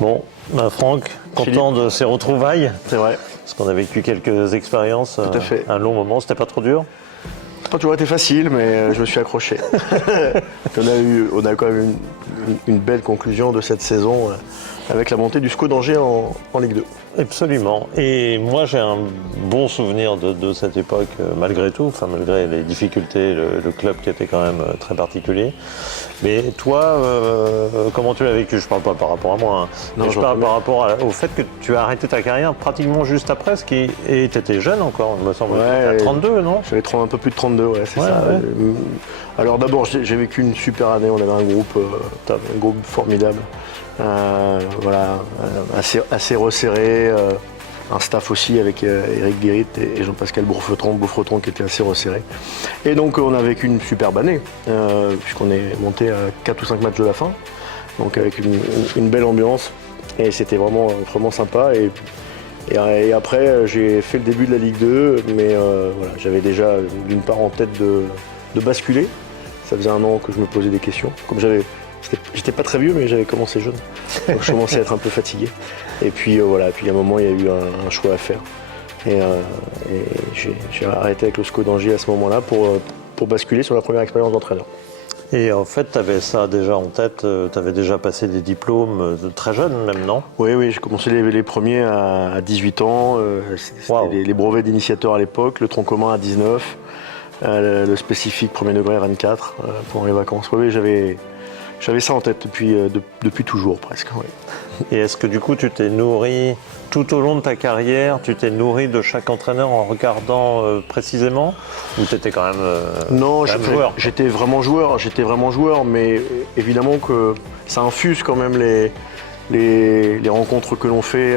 Bon, Franck, content de ces retrouvailles. C'est vrai. Parce qu'on a vécu quelques expériences. Tout à fait. Un long moment, c'était pas trop dur? Pas toujours été facile, mais je me suis accroché. On a quand même une belle conclusion de cette saison avec la montée du SCO d'Angers en Ligue 2. Absolument. Et moi, j'ai un bon souvenir de cette époque, malgré tout, enfin, malgré les difficultés, le club qui était quand même très particulier. Mais toi, comment tu l'as vécu? Je parle pas par rapport à moi, hein. Non, Mais je parle par rapport au fait que tu as arrêté ta carrière pratiquement juste après, et tu étais jeune encore, il me semble. Ouais, à 32, non? J'avais un peu plus de 32, ouais, c'est Ouais, ça. ouais. Alors d'abord, j'ai vécu une super année. On avait un groupe formidable. Voilà, assez resserré. Un staff aussi avec Eric Guérit et Jean-Pascal Bouffreton qui était assez resserré. Et donc on a vécu une superbe année, puisqu'on est monté à 4 ou 5 matchs de la fin, donc avec une belle ambiance, et c'était vraiment sympa. Et après, j'ai fait le début de la Ligue 2, mais voilà, j'avais déjà d'une part en tête de basculer. Ça faisait un an que je me posais des questions. J'étais pas très vieux, mais j'avais commencé jeune. Donc je commençais à être un peu fatigué. Et puis voilà, puis à un moment, il y a eu un choix à faire. Et j'ai arrêté avec le SCO d'Angers à ce moment-là pour basculer sur la première expérience d'entraîneur. Et en fait, tu avais ça déjà en tête, tu avais déjà passé des diplômes très jeune même, non? Oui, j'ai commencé les premiers à 18 ans. C'était Wow. les brevets d'initiateur à l'époque, le tronc commun à 19, le spécifique premier degré à 24 pendant les vacances. Oui, j'avais ça en tête depuis toujours presque. Oui. Et est-ce que du coup tu t'es nourri tout au long de ta carrière, tu t'es nourri de chaque entraîneur en regardant précisément? Ou tu étais quand même, Non, joueur? j'étais vraiment joueur, mais évidemment que ça infuse quand même les rencontres que l'on fait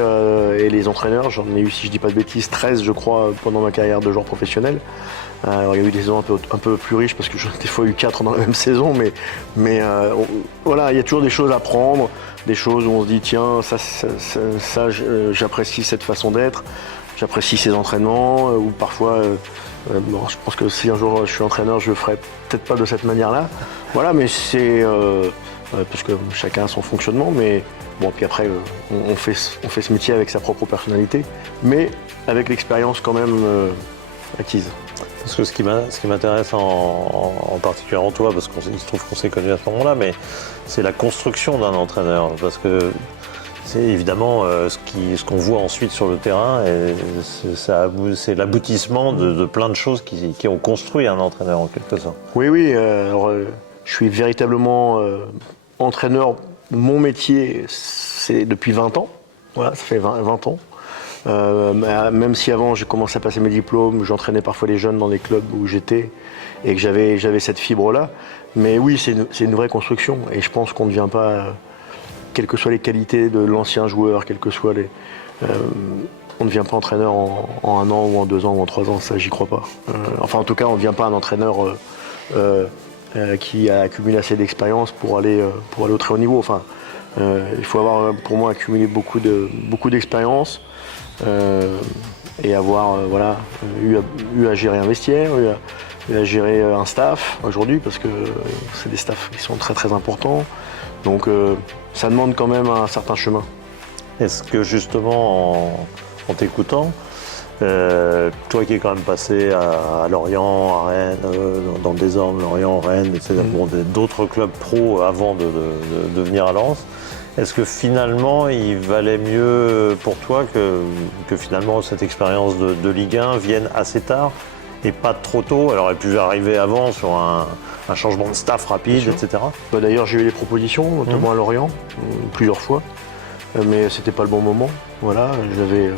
et les entraîneurs. J'en ai eu, si je dis pas de bêtises, 13 je crois pendant ma carrière de joueur professionnel. Alors, il y a eu des saisons un peu plus riches parce que j'en ai des fois eu 4 dans la même saison, mais voilà, il y a toujours des choses à prendre, des choses où on se dit tiens, j'apprécie cette façon d'être, j'apprécie ces entraînements, ou parfois, bon, je pense que si un jour je suis entraîneur, je le ferai peut-être pas de cette manière-là. Voilà, mais c'est parce que chacun a son fonctionnement, mais bon, puis après, on fait ce métier avec sa propre personnalité, mais avec l'expérience quand même acquise. Parce que ce qui m'intéresse en particulier en toi, parce qu'il se trouve qu'on s'est connus à ce moment-là, mais c'est la construction d'un entraîneur. Parce que c'est évidemment ce qu'on voit ensuite sur le terrain, et c'est l'aboutissement de plein de choses qui ont construit un entraîneur en quelque sorte. Oui, alors, je suis véritablement entraîneur. Mon métier, c'est depuis 20 ans. Voilà, ça fait 20 ans. Même si avant j'ai commencé à passer mes diplômes, j'entraînais parfois les jeunes dans les clubs où j'étais et que j'avais cette fibre-là. Mais oui, c'est une vraie construction et je pense qu'on ne devient pas, quelles que soient les qualités de l'ancien joueur, quelles que soient on ne devient pas entraîneur en 1 an ou en 2 ans ou en 3 ans, ça j'y crois pas. Enfin en tout cas, on ne devient pas un entraîneur qui a accumulé assez d'expérience pour aller au très haut niveau. Enfin, il faut avoir pour moi accumulé beaucoup d'expérience. Et avoir eu à gérer un vestiaire, eu à gérer un staff aujourd'hui, parce que c'est des staffs qui sont très très importants. Donc ça demande quand même un certain chemin. Est-ce que justement, en t'écoutant, toi qui es quand même passé à Lorient, à Rennes, dans le désordre, Lorient, Rennes, etc., bon, d'autres clubs pro avant de venir à Lens, est-ce que finalement il valait mieux pour toi que finalement cette expérience de Ligue 1 vienne assez tard et pas trop tôt? Elle aurait pu arriver avant sur un changement de staff rapide, etc. D'ailleurs j'ai eu des propositions, notamment à Lorient, plusieurs fois, mais c'était pas le bon moment. Voilà, j'avais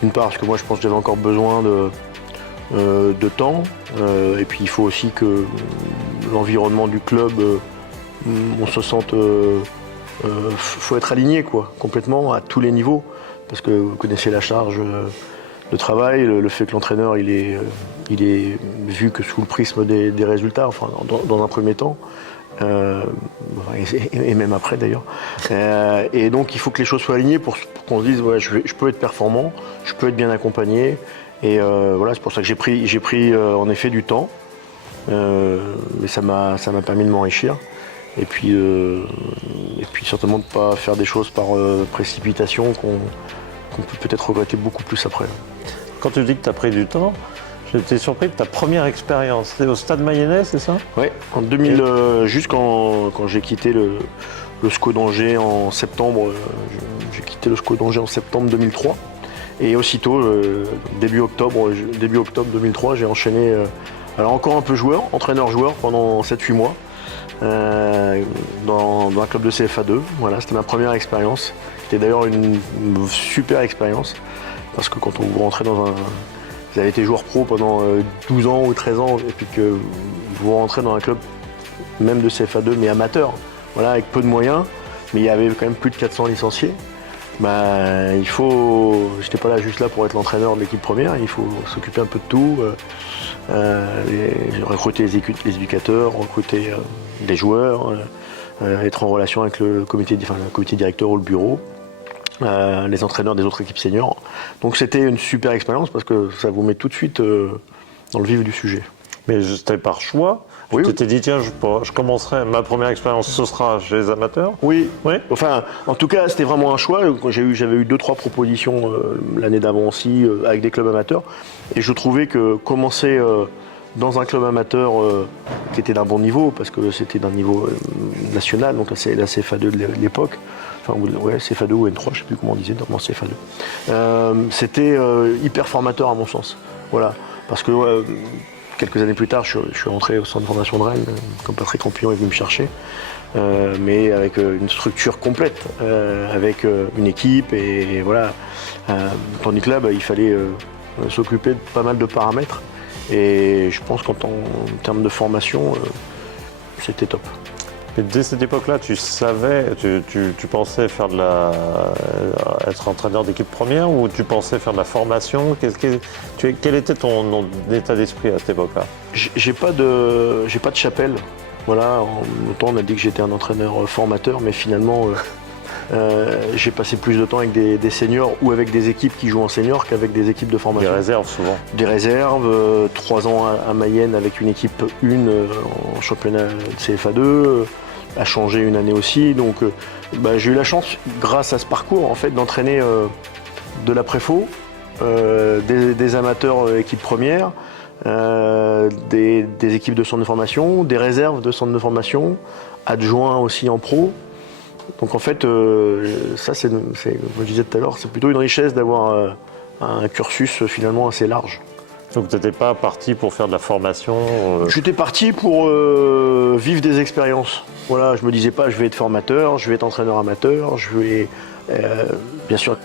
d'une part parce que moi je pense que j'avais encore besoin de temps, et puis il faut aussi que l'environnement du club, on se sente... faut être aligné complètement à tous les niveaux, parce que vous connaissez la charge de travail, le fait que l'entraîneur il est vu que sous le prisme des résultats, enfin dans un premier temps, et même après d'ailleurs. Et donc il faut que les choses soient alignées pour qu'on se dise ouais, je peux être performant, je peux être bien accompagné, et voilà, c'est pour ça que j'ai pris en effet du temps, mais ça m'a permis de m'enrichir. et puis certainement de ne pas faire des choses par précipitation qu'on peut peut-être regretter beaucoup plus après. Quand tu dis que tu as pris du temps, j'étais surpris de ta première expérience. C'était au Stade Mayennais, c'est ça? Oui, en 2000, juste quand j'ai quitté le SCO d'Angers en septembre, j'ai quitté le SCO d'Angers en septembre 2003. Et aussitôt, début octobre 2003, j'ai enchaîné, alors encore un peu joueur, entraîneur-joueur pendant 7-8 mois, dans un club de CFA2. Voilà, c'était ma première expérience. C'était d'ailleurs une super expérience, parce que quand vous rentrez dans un... Vous avez été joueur pro pendant 12 ans ou 13 ans, et puis que vous rentrez dans un club même de CFA2, mais amateur, voilà, avec peu de moyens, mais il y avait quand même plus de 400 licenciés. J'étais pas là juste là pour être l'entraîneur de l'équipe première, il faut s'occuper un peu de tout, recruter les éducateurs, recruter des joueurs, être en relation avec le comité directeur ou le bureau, les entraîneurs des autres équipes seniors. Donc c'était une super expérience parce que ça vous met tout de suite dans le vif du sujet. Mais c'était par choix? Oui. Tu t'es dit, tiens, je commencerai, ma première expérience, ce sera chez les amateurs? Oui. Oui. Enfin, en tout cas, c'était vraiment un choix. J'avais eu 2-3 propositions l'année d'avant aussi, avec des clubs amateurs. Et je trouvais que commencer dans un club amateur qui était d'un bon niveau, parce que c'était d'un niveau national, donc la CFA2 de l'époque, enfin, ouais, CFA2 ou N3, je ne sais plus comment on disait, normalement CFA2. C'était hyper formateur à mon sens. Voilà. Parce que quelques années plus tard, je suis rentré au centre de formation de Rennes, comme Patrick Rampillon est venu me chercher, mais avec une structure complète, avec une équipe, et voilà. Tandis que là, il fallait s'occuper de pas mal de paramètres, et je pense qu'en termes de formation, c'était top. Et dès cette époque-là, tu savais, tu pensais faire être entraîneur d'équipe première, ou tu pensais faire de la formation? Quel était ton état d'esprit à cette époque-là? J'ai pas de chapelle. Voilà, autant on a dit que j'étais un entraîneur formateur, mais finalement, j'ai passé plus de temps avec des seniors ou avec des équipes qui jouent en senior qu'avec des équipes de formation. Des réserves souvent. Des réserves, 3 ans à Mayenne avec une équipe 1 en championnat de CFA2. A changé une année aussi, donc j'ai eu la chance, grâce à ce parcours, en fait, d'entraîner de la préfo, des amateurs équipes premières, des équipes de centre de formation, des réserves de centre de formation, adjoints aussi en pro. Donc en fait, ça c'est, comme je disais tout à l'heure, c'est plutôt une richesse d'avoir un cursus finalement assez large. Donc tu n'étais pas parti pour faire de la formation J'étais parti pour vivre des expériences. Voilà, je me disais pas je vais être formateur, je vais être entraîneur amateur, je vais... bien sûr,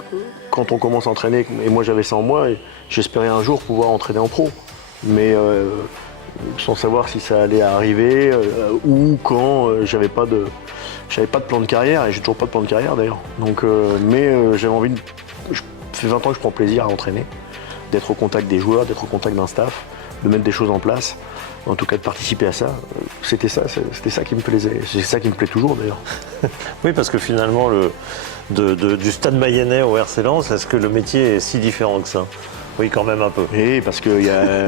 quand on commence à entraîner, et moi j'avais ça en moi, j'espérais un jour pouvoir entraîner en pro. Mais sans savoir si ça allait arriver ou quand, j'avais pas de plan de carrière, et j'ai toujours pas de plan de carrière d'ailleurs. Donc, j'avais envie ça fait 20 ans que je prends plaisir à entraîner, d'être au contact des joueurs, d'être au contact d'un staff, de mettre des choses en place, en tout cas de participer à ça. C'était ça qui me plaisait. C'est ça qui me plaît toujours d'ailleurs. Oui, parce que finalement, du Stade Mayennais au RC Lens, est-ce que le métier est si différent que ça? Oui, quand même un peu. Oui, parce que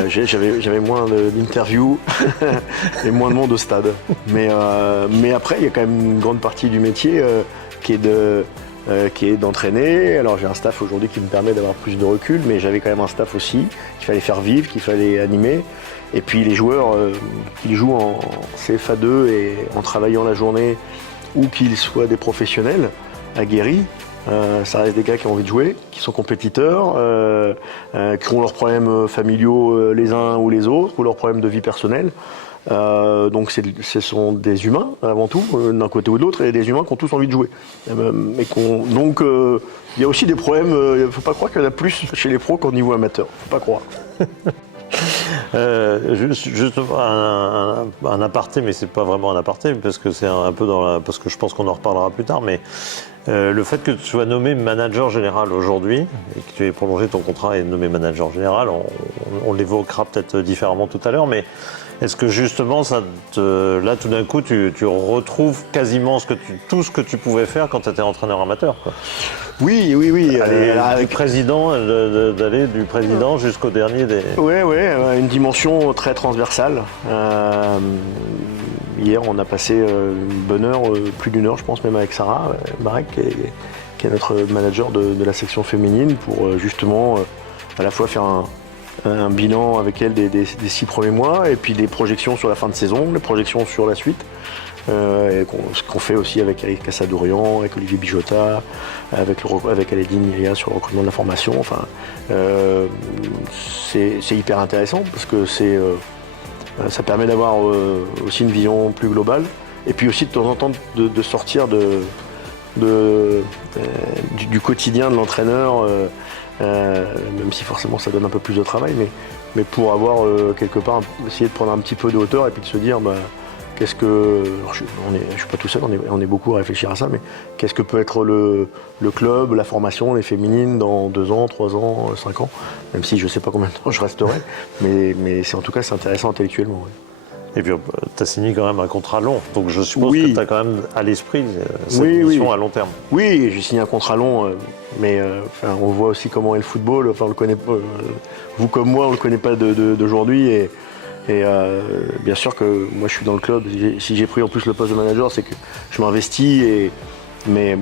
j'avais moins d'interviews et moins de monde au stade. Mais après, il y a quand même une grande partie du métier qui est d'entraîner. Alors j'ai un staff aujourd'hui qui me permet d'avoir plus de recul, mais j'avais quand même un staff aussi qu'il fallait faire vivre, qu'il fallait animer. Et puis les joueurs qui jouent en CFA2 et en travaillant la journée, ou qu'ils soient des professionnels aguerris, ça reste des gars qui ont envie de jouer, qui sont compétiteurs, qui ont leurs problèmes familiaux les uns ou les autres, ou leurs problèmes de vie personnelle. Donc ce sont des humains avant tout, d'un côté ou de l'autre, et des humains qui ont tous envie de jouer. Donc il y a aussi des problèmes, il ne faut pas croire qu'il y en a plus chez les pros qu'au niveau amateur, il ne faut pas croire. Juste un aparté, mais c'est pas vraiment un aparté, parce que c'est un peu parce que je pense qu'on en reparlera plus tard, mais le fait que tu sois nommé manager général aujourd'hui, et que tu aies prolongé ton contrat et nommé manager général, on l'évoquera peut-être différemment tout à l'heure, mais est-ce que justement, là tout d'un coup, tu retrouves quasiment tout ce que tu pouvais faire quand tu étais entraîneur amateur, quoi? Oui. Du président, d'aller du président jusqu'au dernier des... Oui, une dimension très transversale. hier, on a passé une bonne heure, plus d'une heure, je pense, même avec Sarah Marek, qui est notre manager de la section féminine, pour justement à la fois faire un bilan avec elle des 6 premiers mois, et puis des projections sur la fin de saison, des projections sur la suite. Ce qu'on fait aussi avec Eric Cassadourian, avec Olivier Bijota, avec Alédine Yaya sur le recrutement de la formation. Enfin, c'est hyper intéressant parce que ça permet d'avoir aussi une vision plus globale, et puis aussi de temps en temps de sortir du quotidien de l'entraîneur, même si forcément ça donne un peu plus de travail, mais pour avoir quelque part essayer de prendre un petit peu de hauteur et puis de se dire qu'est-ce que. Je ne suis pas tout seul, on est beaucoup à réfléchir à ça, mais qu'est-ce que peut être le club, la formation, les féminines dans 2 ans, 3 ans, 5 ans, même si je ne sais pas combien de temps je resterai, mais en tout cas c'est intéressant intellectuellement. Ouais. Et puis tu as signé quand même un contrat long, donc je suppose oui. que tu as quand même à l'esprit cette mission à long terme. Oui, j'ai signé un contrat long, mais on voit aussi comment est le football, on le connaît pas, vous comme moi on ne le connaît pas d'aujourd'hui. Et bien sûr que moi je suis dans le club, si j'ai pris en plus le poste de manager, c'est que je m'investis, mais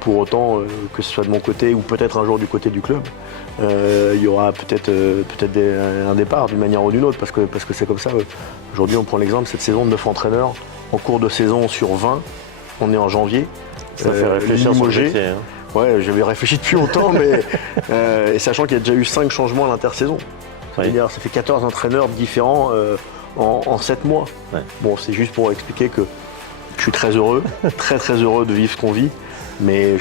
pour autant que ce soit de mon côté ou peut-être un jour du côté du club, il y aura peut-être un départ d'une manière ou d'une autre, parce que c'est comme ça. Aujourd'hui on prend l'exemple, cette saison de 9 entraîneurs, en cours de saison sur 20, on est en janvier. Ça fait réfléchir sur le métier. Ouais, j'avais réfléchi depuis longtemps, mais et sachant qu'il y a déjà eu 5 changements à l'intersaison. Ça fait 14 entraîneurs différents en 7 mois. Ouais. Bon, c'est juste pour expliquer que je suis très heureux, très très heureux de vivre ce qu'on vit, mais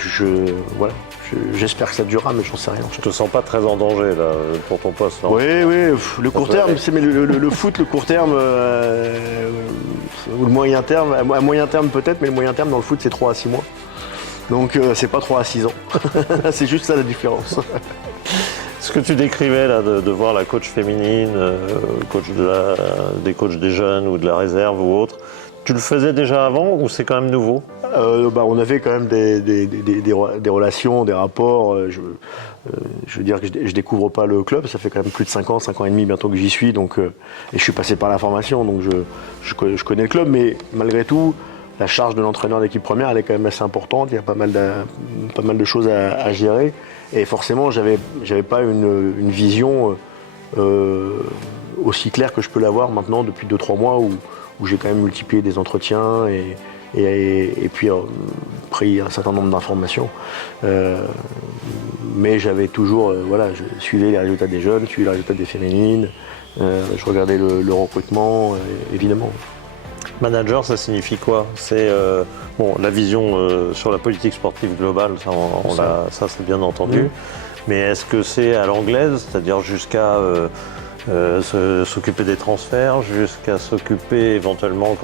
j'espère que ça durera, mais j'en sais rien. Je te sens pas très en danger là, pour ton poste. Oui, le court terme, mais le foot, le court terme, ou le moyen terme, à moyen terme peut-être, mais le moyen terme dans le foot c'est 3 à 6 mois. Donc c'est pas 3 à 6 ans. C'est juste ça la différence. Ce que tu décrivais là, de voir la coach féminine, des coachs des jeunes ou de la réserve ou autre, tu le faisais déjà avant ou c'est quand même nouveau ? On avait quand même des relations, des rapports. Je veux dire que je découvre pas le club, ça fait quand même plus de 5 ans et demi bientôt que j'y suis, donc, et je suis passé par la formation, donc je connais le club, mais malgré tout, la charge de l'entraîneur d'équipe première, elle est quand même assez importante, il y a pas mal de choses à gérer. Et forcément, j'avais pas une vision aussi claire que je peux l'avoir maintenant depuis 2-3 mois où j'ai quand même multiplié des entretiens et puis pris un certain nombre d'informations. Mais j'avais toujours, je suivais les résultats des jeunes, je suivais les résultats des féminines, je regardais le recrutement, évidemment. Manager, ça signifie quoi ? C'est la vision sur la politique sportive globale, ça c'est bien entendu. Mais est-ce que c'est à l'anglaise, c'est-à-dire jusqu'à s'occuper des transferts, jusqu'à s'occuper éventuellement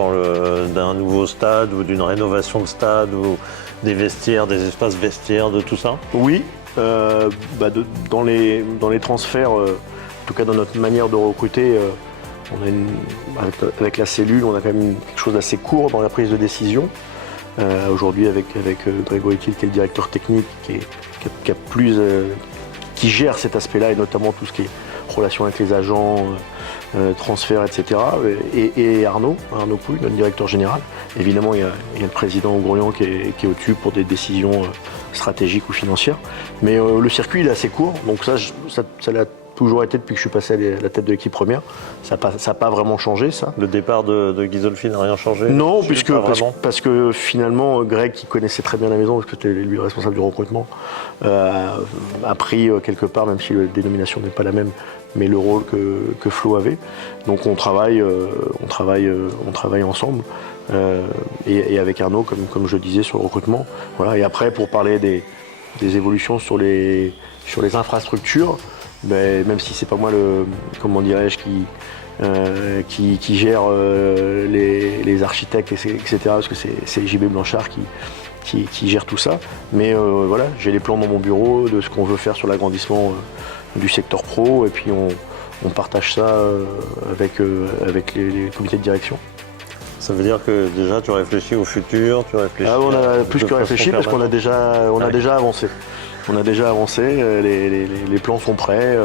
d'un nouveau stade ou d'une rénovation de stade ou des vestiaires, des espaces vestiaires, de tout ça ? Oui, dans les transferts, en tout cas dans notre manière de recruter, avec la cellule, on a quand même quelque chose d'assez court dans la prise de décision. Aujourd'hui, avec Grégory Thiel, qui est le directeur technique, qui gère cet aspect-là, et notamment tout ce qui est relations avec les agents, transferts, etc. Et Arnaud Pouille, notre directeur général. Évidemment, il y a le président Gourian qui est au-dessus pour des décisions stratégiques ou financières. Mais le circuit, il est assez court, donc ça l'a toujours été depuis que je suis passé à la tête de l'équipe première. Ça n'a pas vraiment changé, ça. Le départ de Ghisolfi n'a rien changé ? Non, parce que finalement, Greg, qui connaissait très bien la maison, parce que c'était lui le responsable du recrutement, a pris quelque part, même si la dénomination n'est pas la même, mais le rôle que Flo avait. Donc on travaille ensemble, et avec Arnaud, comme je le disais, sur le recrutement. Voilà. Et après, pour parler des évolutions sur les infrastructures, même si c'est pas moi qui gère les architectes, etc., parce que c'est JB Blanchard qui gère tout ça. Mais j'ai les plans dans mon bureau de ce qu'on veut faire sur l'agrandissement du secteur pro, et puis on partage ça avec les comités de direction. Ça veut dire que déjà tu réfléchis au futur, tu réfléchis. On a plus que réfléchi parce qu'on a déjà avancé. On a déjà avancé, les plans sont prêts.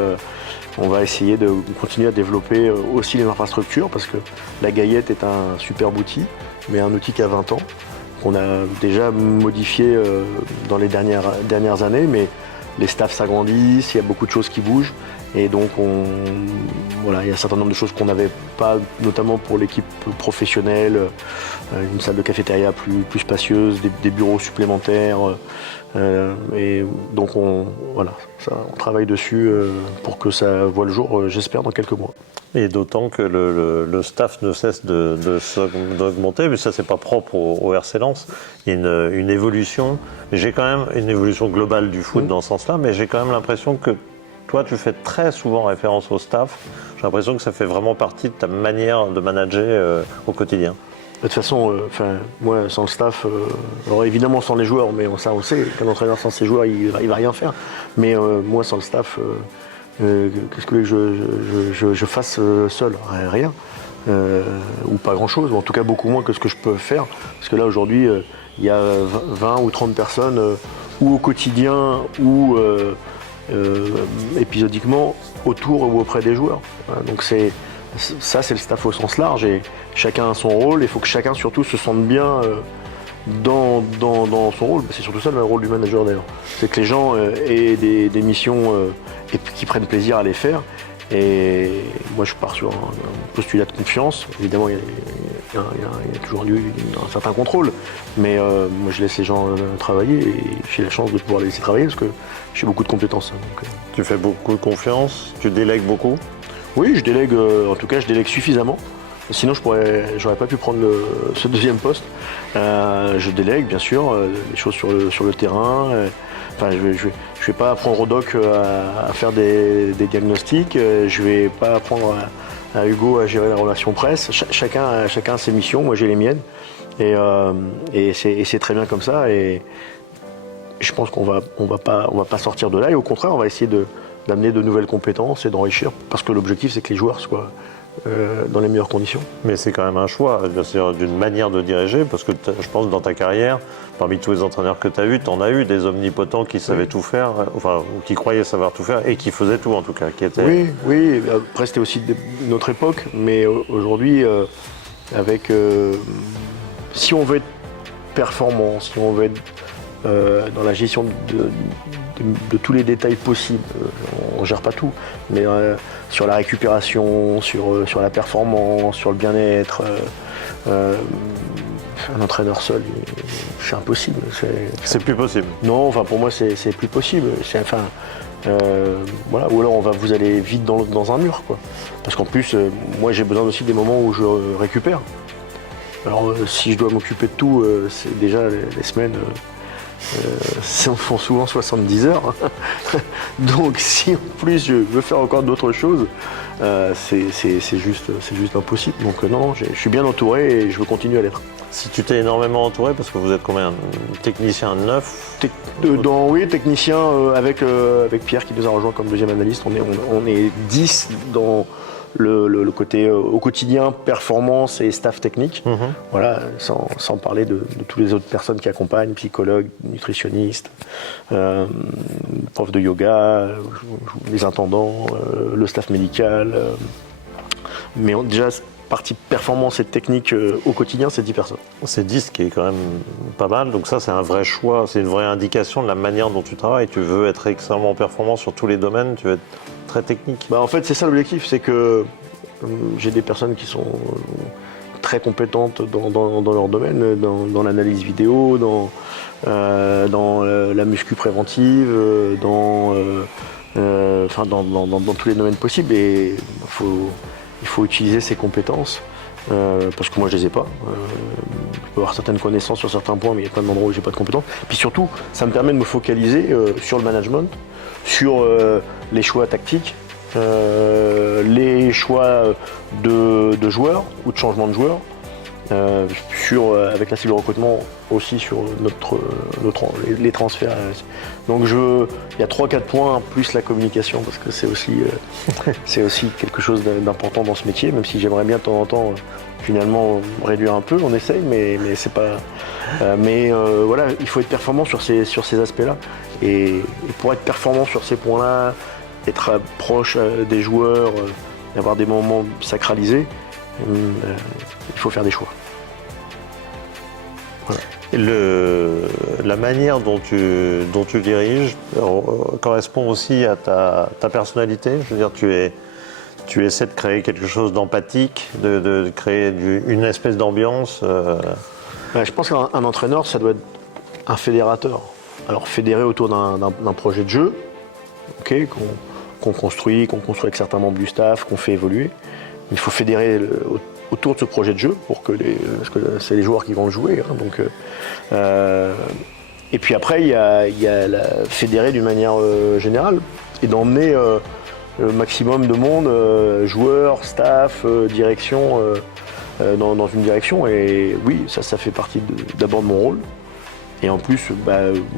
On va essayer de continuer à développer aussi les infrastructures parce que la Gaillette est un superbe outil, mais un outil qui a 20 ans, qu'on a déjà modifié dans les dernières années, mais les staffs s'agrandissent, il y a beaucoup de choses qui bougent. Et donc, voilà, il y a un certain nombre de choses qu'on n'avait pas, notamment pour l'équipe professionnelle, une salle de cafétéria plus spacieuse, des bureaux supplémentaires. Et donc, on travaille dessus pour que ça voie le jour, j'espère, dans quelques mois. Et d'autant que le staff ne cesse d'augmenter, mais ça c'est pas propre au RC Lens. Il y a une évolution. J'ai quand même une évolution globale du foot dans ce sens-là, mais j'ai quand même l'impression que toi tu fais très souvent référence au staff. J'ai l'impression que ça fait vraiment partie de ta manière de manager au quotidien. De toute façon, moi sans le staff, alors évidemment sans les joueurs, mais ça on sait qu'un entraîneur sans ses joueurs il va rien faire. Mais moi sans le staff, qu'est-ce que je fasse seul? Rien. Ou pas grand-chose, ou en tout cas beaucoup moins que ce que je peux faire. Parce que là aujourd'hui, il y a 20 ou 30 personnes, ou au quotidien, ou épisodiquement, autour ou auprès des joueurs. Donc c'est le staff au sens large, et chacun a son rôle. Il faut que chacun surtout se sente bien dans son rôle. C'est surtout ça le rôle du manager d'ailleurs. C'est que les gens aient des missions et qui prennent plaisir à les faire. Et moi je pars sur un postulat de confiance. Évidemment il y a toujours un certain contrôle, mais moi je laisse les gens travailler, et j'ai la chance de pouvoir les laisser travailler parce que j'ai beaucoup de compétences. Donc, Tu fais beaucoup de confiance, tu délègues beaucoup? Oui, je délègue, en tout cas je délègue suffisamment. Sinon j'aurais pas pu prendre ce deuxième poste. Je délègue bien sûr les choses sur le terrain. Enfin, je vais pas apprendre au doc à faire des diagnostics. Je vais pas apprendre à Hugo à gérer la relation presse. Chacun a ses missions. Moi, j'ai les miennes. Et c'est très bien comme ça. Et je pense qu'on va pas sortir de là. Et au contraire, on va essayer d'amener de nouvelles compétences et d'enrichir. Parce que l'objectif, c'est que les joueurs soient dans les meilleures conditions. Mais c'est quand même un choix, d'une manière de diriger, parce que je pense que dans ta carrière, parmi tous les entraîneurs que tu as eus, tu en as eu des omnipotents qui savaient tout faire, enfin, ou qui croyaient savoir tout faire, et qui faisaient tout en tout cas. Oui, après c'était aussi notre époque, mais aujourd'hui, si on veut être performant, si on veut être dans la gestion de tous les détails possibles, on ne gère pas tout, mais sur la récupération, sur la performance, sur le bien-être, un entraîneur seul, c'est impossible. C'est plus possible? Non, enfin pour moi c'est plus possible. Voilà, ou alors vous allez vite dans un mur, quoi. Parce qu'en plus, moi j'ai besoin aussi des moments où je récupère. Alors si je dois m'occuper de tout, c'est déjà les semaines. Font souvent 70 heures. Donc si en plus je veux faire encore d'autres choses, c'est juste impossible. Donc non, je suis bien entouré et je veux continuer à l'être. Si tu t'es énormément entouré, parce que vous êtes combien? Technicien 9? Oui, technicien avec Pierre qui nous a rejoint comme deuxième analyste. On est 10 dans le côté au quotidien, performance et staff technique. Voilà, sans parler de toutes les autres personnes qui accompagnent, psychologues, nutritionnistes, profs de yoga, les intendants, le staff médical. Mais déjà, partie performance et technique au quotidien, c'est 10 personnes. C'est 10, qui est quand même pas mal. Donc ça, c'est un vrai choix, c'est une vraie indication de la manière dont tu travailles. Tu veux être extrêmement performant sur tous les domaines, tu veux être très technique. En fait, c'est ça l'objectif, c'est que j'ai des personnes qui sont très compétentes dans leur domaine, dans l'analyse vidéo, dans la muscu préventive, dans tous les domaines possibles. Et il faut utiliser ces compétences, parce que moi je les ai pas. Je peux avoir certaines connaissances sur certains points, mais il y a plein d'endroits où j'ai pas de compétences. Puis surtout, ça me permet de me focaliser sur le management, sur les choix tactiques, les choix de joueurs ou de changement de joueurs, avec la cible de recrutement aussi sur les transferts. Donc il y a 3-4 points plus la communication, parce que c'est aussi quelque chose d'important dans ce métier, même si j'aimerais bien de temps en temps finalement réduire un peu, on essaye, mais c'est pas. Voilà, il faut être performant sur ces aspects-là. Et pour être performant sur ces points-là être proche des joueurs, et avoir des moments sacralisés, il faut faire des choix. Voilà. La manière dont tu diriges correspond aussi à ta personnalité. Je veux dire, tu essaies de créer quelque chose d'empathique, de créer une espèce d'ambiance. Je pense qu'un entraîneur, ça doit être un fédérateur. Alors fédérer autour d'un projet de jeu, qu'on construit avec certains membres du staff, qu'on fait évoluer. Il faut fédérer autour de ce projet de jeu parce que c'est les joueurs qui vont le jouer. Donc, et puis après, il y a la fédérer d'une manière générale et d'emmener le maximum de monde, joueurs, staff, direction, dans une direction. Et oui, ça fait partie d'abord de mon rôle. Et en plus,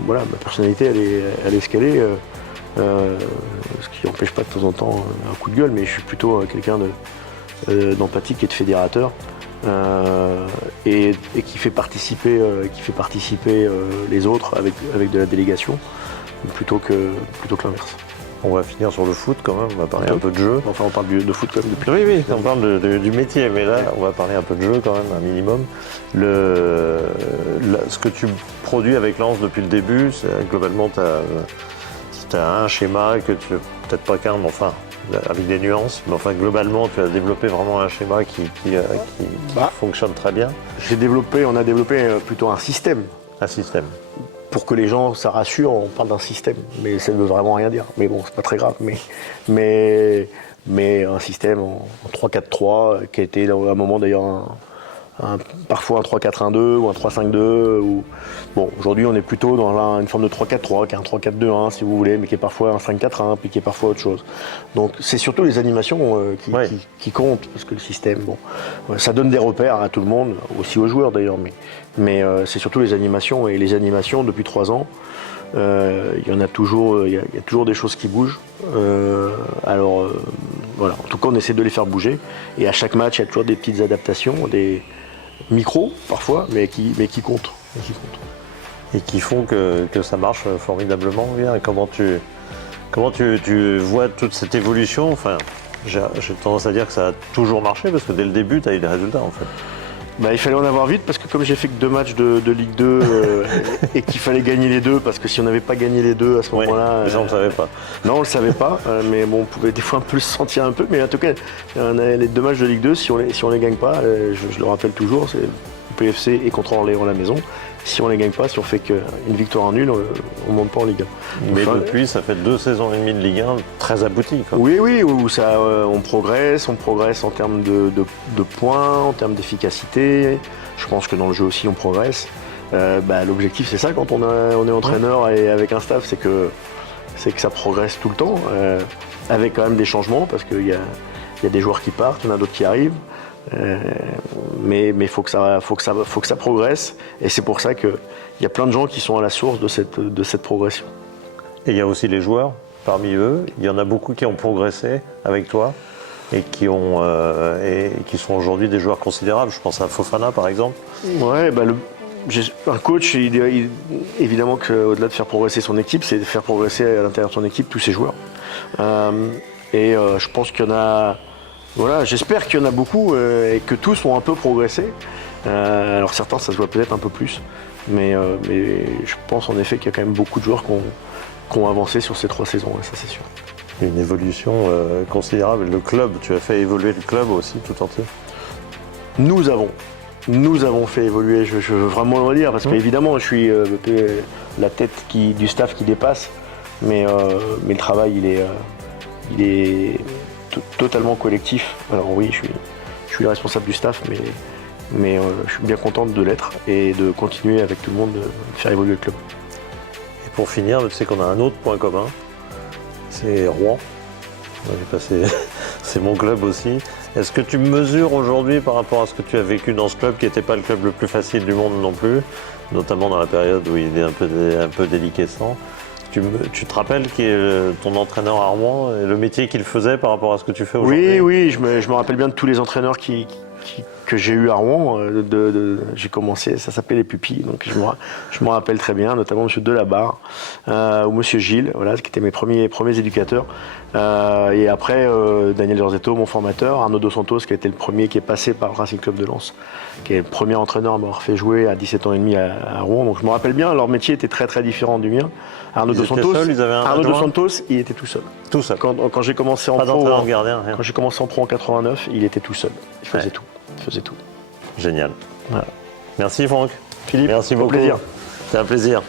voilà, ma personnalité, elle est ce qu'elle est. Ce qui n'empêche pas de temps en temps un coup de gueule, mais je suis plutôt quelqu'un d'empathique et de fédérateur et qui fait participer les autres avec de la délégation plutôt que l'inverse. On va finir sur le foot quand même, on va parler un peu de jeu. Enfin, on parle de foot quand même depuis. Oui, on parle du métier, mais là, on va parler un peu de jeu quand même, un minimum. Ce que tu produis avec Lens depuis le début, c'est globalement, tu as un schéma que tu peut-être pas qu'un, mais enfin, avec des nuances, mais enfin, globalement, tu as développé vraiment un schéma qui fonctionne très bien. On a développé plutôt un système. Un système. Pour que les gens, ça rassure, on parle d'un système, mais ça ne veut vraiment rien dire. Mais bon, c'est pas très grave. Mais un système en 3-4-3, qui a été à un moment d'ailleurs parfois un 3-4-1-2 ou un 3-5-2. Bon, aujourd'hui, on est plutôt dans une forme de 3-4-3, qui est un 3-4-2-1 si vous voulez, mais qui est parfois un 5-4-1, puis qui est parfois autre chose. Donc c'est surtout les animations qui comptent, parce que le système, ça donne des repères à tout le monde, aussi aux joueurs d'ailleurs, mais c'est surtout les animations. Et les animations, depuis 3 ans, il y a toujours des choses qui bougent. Voilà, en tout cas, on essaie de les faire bouger. Et à chaque match, il y a toujours des petites adaptations, des micros parfois, mais qui comptent. Et qui font que ça marche formidablement bien. Et comment tu vois toute cette évolution? Enfin, j'ai tendance à dire que ça a toujours marché, parce que dès le début, tu as eu des résultats en fait. Il fallait en avoir vite, parce que comme j'ai fait que 2 matchs de Ligue 2 et qu'il fallait gagner les 2, parce que si on n'avait pas gagné les 2 à ce moment-là... Ça on ne le savait pas. Non, on ne le savait pas, mais bon, on pouvait des fois un peu le sentir un peu. Mais en tout cas, les 2 matchs de Ligue 2, si on les gagne pas, je le rappelle toujours, c'est PFC et contre Orléans à la maison. Si on les gagne pas, si on fait qu'une victoire en nul, on ne monte pas en Ligue 1. Mais depuis, ça fait 2 saisons et demie de Ligue 1 très abouties. Oui, où on progresse en termes de points, en termes d'efficacité. Je pense que dans le jeu aussi, on progresse. L'objectif, c'est ça quand on est entraîneur et avec un staff, c'est que ça progresse tout le temps, avec quand même des changements, parce qu'il y a des joueurs qui partent, il y en a d'autres qui arrivent. Mais il faut que ça progresse, et c'est pour ça qu'il y a plein de gens qui sont à la source de cette progression. Et il y a aussi les joueurs, parmi eux, il y en a beaucoup qui ont progressé avec toi et qui sont aujourd'hui des joueurs considérables. Je pense à Fofana par exemple. Ouais, un coach, évidemment qu'au-delà de faire progresser son équipe, c'est de faire progresser à l'intérieur de son équipe tous ses joueurs. Je pense qu'il y en a... Voilà, j'espère qu'il y en a beaucoup et que tous ont un peu progressé. Alors certains, ça se voit peut-être un peu plus, mais je pense en effet qu'il y a quand même beaucoup de joueurs qui ont avancé sur ces 3 saisons, ça c'est sûr. Une évolution considérable. Le club, tu as fait évoluer le club aussi tout entier? Nous avons fait évoluer, je veux vraiment le dire, parce qu'évidemment, je suis la tête du staff qui dépasse, mais le travail, il est totalement collectif. Alors oui, je suis le responsable du staff, mais je suis bien content de l'être et de continuer avec tout le monde de faire évoluer le club. Et pour finir, tu sais qu'on a un autre point commun, c'est Rouen. C'est mon club aussi. Est-ce que tu mesures aujourd'hui par rapport à ce que tu as vécu dans ce club, qui n'était pas le club le plus facile du monde non plus, notamment dans la période où il est un peu déliquescent, tu te rappelles qui est ton entraîneur à Rouen et le métier qu'il faisait par rapport à ce que tu fais aujourd'hui? Oui, je me rappelle bien de tous les entraîneurs qui que j'ai eu à Rouen. J'ai commencé, ça s'appelait les pupilles, donc je me rappelle très bien, notamment M. Delabarre ou M. Gilles, voilà, qui étaient mes premiers éducateurs. Et après, Daniel Zorzetto, mon formateur, Arnaud Dos Santos, qui a été le premier qui est passé par le Racing Club de Lens, qui est le premier entraîneur à m'avoir fait jouer à 17 ans et demi à Rouen. Donc je me rappelle bien, leur métier était très très différent du mien. Arnaud Dos Santos, il était tout seul. Tout seul. Quand j'ai commencé en Pas pro, d'entraîneur gardien, rien. quand j'ai commencé en pro en 89, il était tout seul. Il faisait tout. Il faisait tout. Génial. Voilà. Merci Franck. Philippe, merci au beaucoup. plaisir. C'est un plaisir.